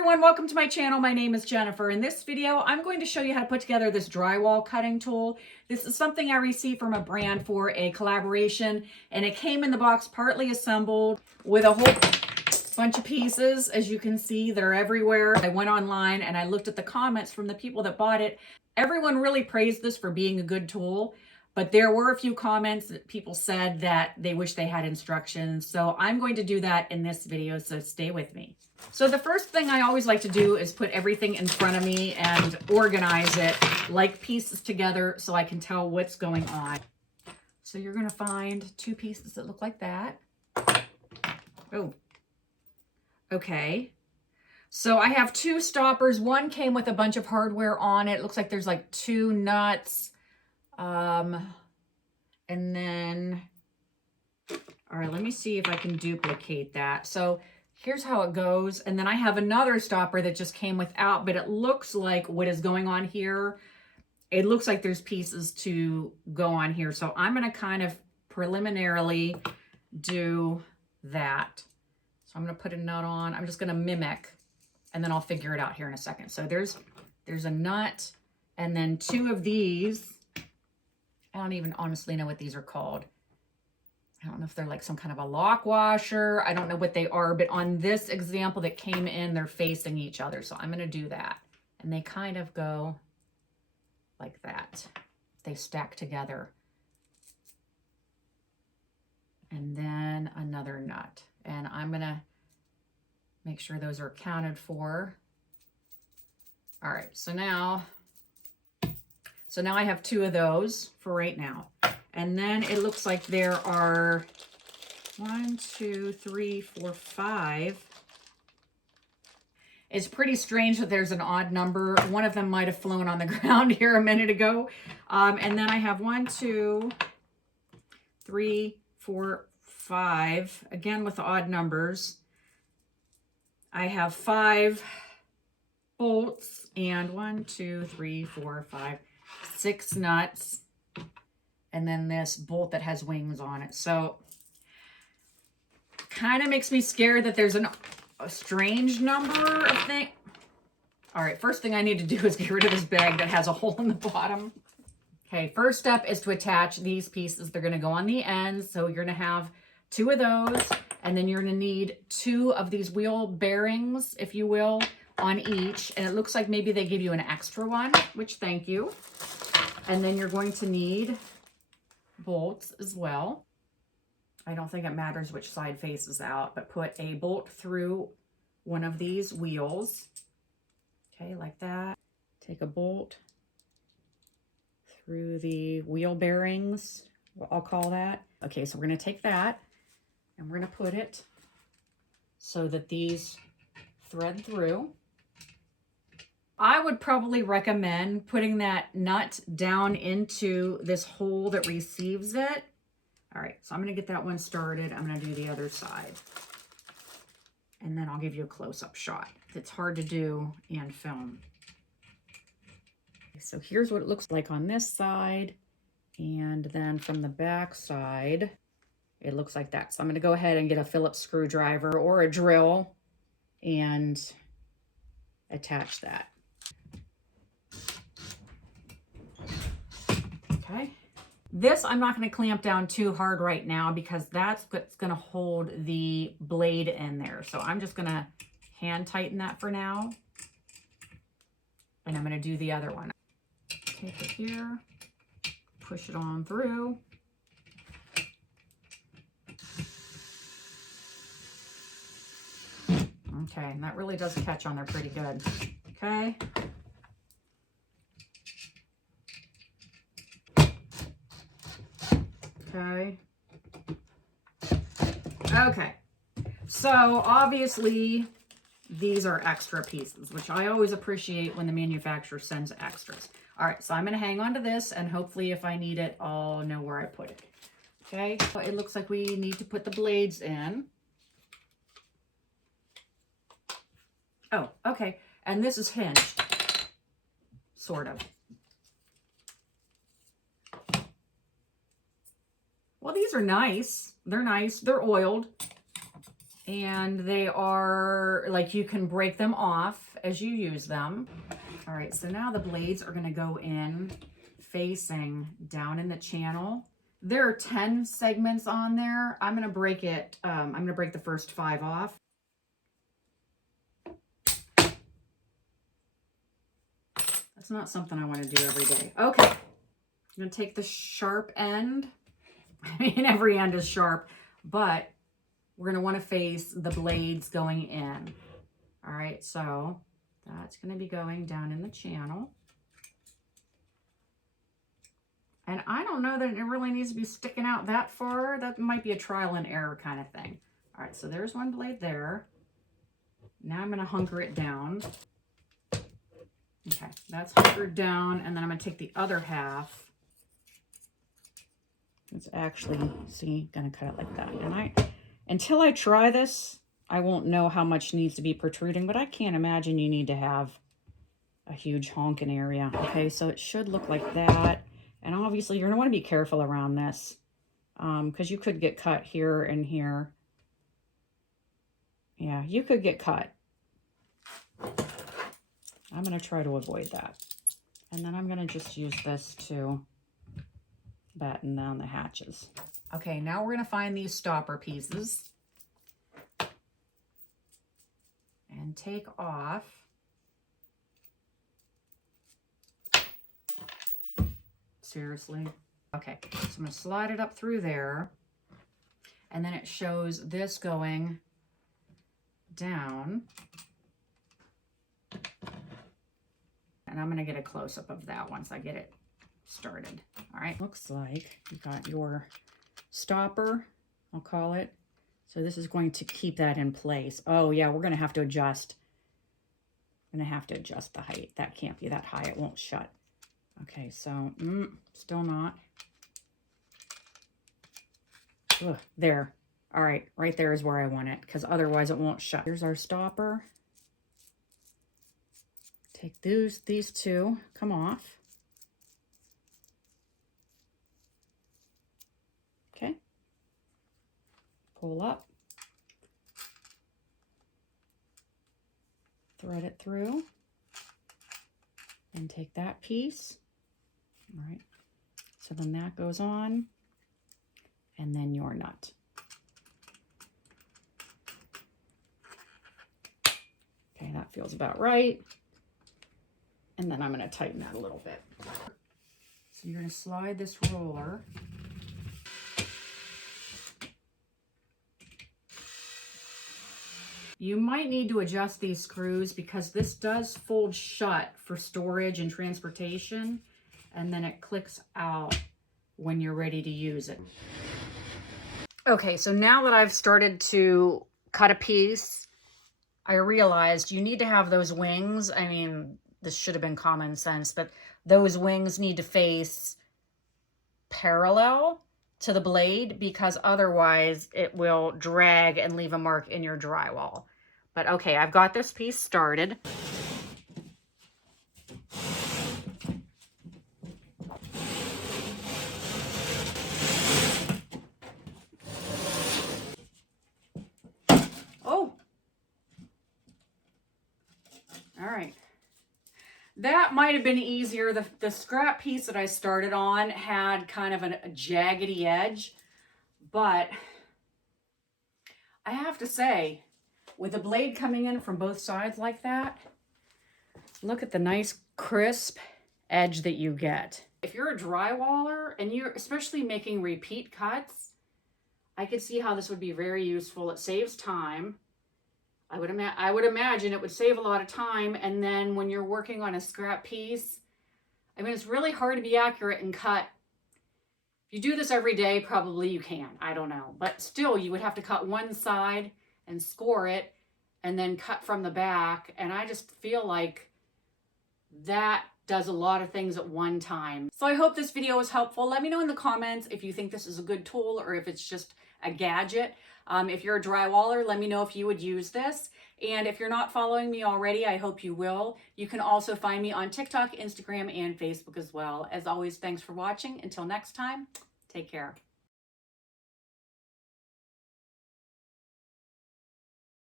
everyone, welcome to my channel. My name is Jennifer. In this video, I'm going to show you how to put together this drywall cutting tool. This is something I received from a brand for a collaboration, and it came in the box partly assembled with a whole bunch of pieces. As you can see, they're everywhere. I went online and I looked at the comments from the people that bought it. Everyone really praised this for being a good tool, but there were a few comments that people said that they wish they had instructions. So I'm going to do that in this video, so stay with me. So the first thing I always like to do is put everything in front of me and organize it like pieces together so I can tell what's going on. So you're going to find two pieces that look like that. Oh, okay. So I have two stoppers. One came with a bunch of hardware on it. It looks like there's like two nuts. And then, all right, let me see if I can duplicate that. So here's how it goes. And then I have another stopper that just came without, but it looks like what is going on here. It looks like there's pieces to go on here. So I'm going to kind of preliminarily do that. So I'm going to put a nut on. I'm just going to mimic, and then I'll figure it out here in a second. So there's a nut, and then two of these. I don't even honestly know what these are called. I don't know if they're like some kind of a lock washer. I don't know what they are, but on this example that came in, they're facing each other. So I'm going to do that. And they kind of go like that. They stack together. And then another nut. And I'm going to make sure those are accounted for. All right, so now I have two of those for right now. And then it looks like there are 1, 2, 3, 4, 5. It's pretty strange that there's an odd number. One of them might have flown on the ground here a minute ago. And then I have 1, 2, 3, 4, 5, again with the odd numbers. I have 5 bolts and 1, 2, 3, 4, 5, 6 nuts. And then this bolt that has wings on it. So kind of makes me scared that there's a strange number of things. All right, first thing I need to do is get rid of this bag that has a hole in the bottom. Okay, first step is to attach these pieces. They're going to go on the ends. So you're going to have 2 of those, and then you're going to need 2 of these wheel bearings, if you will, on each. And it looks like maybe they give you an extra one, which thank you. And then you're going to need bolts as well. I don't think it matters which side faces out, but put a bolt through one of these wheels. Okay, like that. Take a bolt through the wheel bearings, I'll call that. Okay, so we're going to take that and we're going to put it so that these thread through. I would probably recommend putting that nut down into this hole that receives it. All right, so I'm going to get that one started. I'm going to do the other side. And then I'll give you a close-up shot. It's hard to do and film. So here's what it looks like on this side. And then from the back side, it looks like that. So I'm going to go ahead and get a Phillips screwdriver or a drill and attach that. Okay. This I'm not going to clamp down too hard right now because that's what's going to hold the blade in there. So I'm just going to hand tighten that for now. And I'm going to do the other one. Take it here, push it on through. Okay, and that really does catch on there pretty good. Okay. Okay. Okay. So obviously these are extra pieces, which I always appreciate when the manufacturer sends extras. All right, so I'm going to hang on to this, and hopefully if I need it, I'll know where I put it. Okay, so it looks like we need to put the blades in. Oh, okay. And this is hinged, sort of. Well, these are nice. They're nice. They're oiled. And they are like, you can break them off as you use them. All right, so now the blades are gonna go in facing down in the channel. There are 10 segments on there. I'm gonna break it, I'm gonna break the first 5 off. That's not something I wanna do every day. Okay, I'm gonna take the sharp end. I mean, every end is sharp, but we're gonna wanna face the blades going in. All right, so that's gonna be going down in the channel. And I don't know that it really needs to be sticking out that far. That might be a trial and error kind of thing. All right, so there's one blade there. Now I'm gonna hunker it down. Okay, that's hunkered down, and then I'm gonna take the other half. It's actually, see, gonna cut it like that. And until I try this, I won't know how much needs to be protruding, but I can't imagine you need to have a huge honking area. Okay, so it should look like that. And obviously you're gonna wanna be careful around this because you could get cut here and here. Yeah, you could get cut. I'm gonna try to avoid that. And then I'm gonna just use this to batten down the hatches. Okay, now we're gonna find these stopper pieces and take off seriously. Okay, so I'm gonna slide it up through there, and then it shows this going down. And I'm gonna get a close-up of that once I get it started. All right, looks like you got your stopper, I'll call it. So this is going to keep that in place. Oh yeah, we're gonna have to adjust. I'm gonna have to adjust the height. That can't be that high, it won't shut. Okay, so still not. Ugh, there. All right, right there is where I want it, because otherwise it won't shut. Here's our stopper. Take these two, come off. Okay. Pull up. Thread it through. And take that piece. All right. So then that goes on. And then your nut. Okay, that feels about right. And then I'm going to tighten that a little bit. So you're going to slide this roller. You might need to adjust these screws because this does fold shut for storage and transportation, and then it clicks out when you're ready to use it. Okay, so now that I've started to cut a piece, I realized you need to have those wings. I mean, this should have been common sense, but those wings need to face parallel to the blade because otherwise it will drag and leave a mark in your drywall. But okay, I've got this piece started. Oh, all right. That might have been easier. The scrap piece that I started on had kind of a jaggedy edge, but I have to say, with the blade coming in from both sides like that, look at the nice crisp edge that you get. If you're a drywaller and you're especially making repeat cuts, I could see how this would be very useful. It saves time. I would imagine it would save a lot of time, and then when you're working on a scrap piece, I mean, it's really hard to be accurate and cut. If you do this every day, probably you can. I don't know. But still, you would have to cut one side and score it, and then cut from the back, and I just feel like that does a lot of things at one time. So I hope this video was helpful. Let me know in the comments if you think this is a good tool or if it's just a gadget. If you're a drywaller, let me know if you would use this. And if you're not following me already, I hope you will. You can also find me on TikTok, Instagram, and Facebook as well. As always, thanks for watching. Until next time, take care.